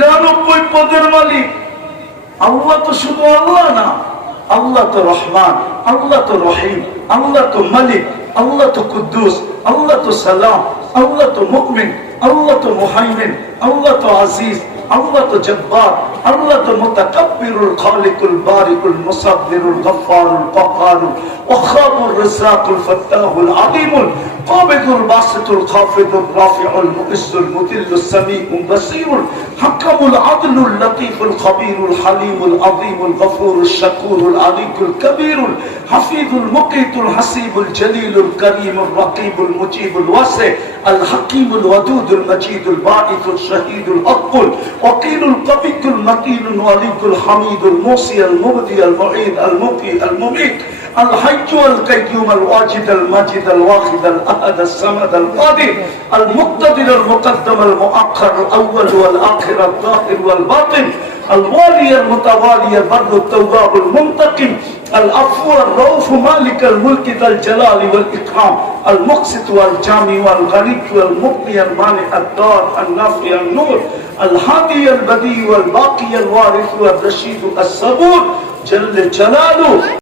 99 পদের মালিক আল্লাহ। তো শুধু আল্লাহ না, আল্লাহ তো রহমান, আল্লাহ তো রহিম, আল্লাহ তো মালিক, আল্লাহ তো কুদ্দুস, আল্লাহ তো সালাম, আল্লাহ তো মুমিন, আল্লাহ তো মুহাইমিন, আল্লাহ তো আজিজ, আল্লাহ তো জব্বার, আল্লাহ তো মুতাকাব্বিরুল খালিকুল বারিকুল মুসাব্বিরুল গফফারুল কাহ্হারুল ওয়াখাবুর রাজ্জাকুল ফাত্তাহুল আলিমুল কাবিদুল বাসিতুল খাফিদুর রাফিউল মুইসুল মুদিল্লুস সামিউল বাসীরুল হাকামুল আদলুল লতীফুল খবীরুল হালিমুল আযীমুল গফুরুশ শাকুরুল আলিকুল কবীরুল হাফিজুল মুকিতুল হাসিবুল জলিলুল করিমুর রাকিবুল মুজিবুল ওয়াসি আল হাকিমুল ওয়াদুদুল মজিদুল বাঈসুল শহীদুল হকুল وقيل القبيك المتين الوليد الحميد الموصي المبدي المعيد المقي المميت الحي القيوم الواجد الماجد الواحد الاحد الصمد القادر المقتدر المقدم المؤخر الاول والاخر الظاهر والباطن الوالي المتوالي البر التواب المنتقم العفو الرؤوف مالك الملك ذا الجلال والاكرام المقسط والجامع والغني والمغني المانع الدار النافع النور الهادي البديع والباقي الوارث والرشيد الصبور جل جلاله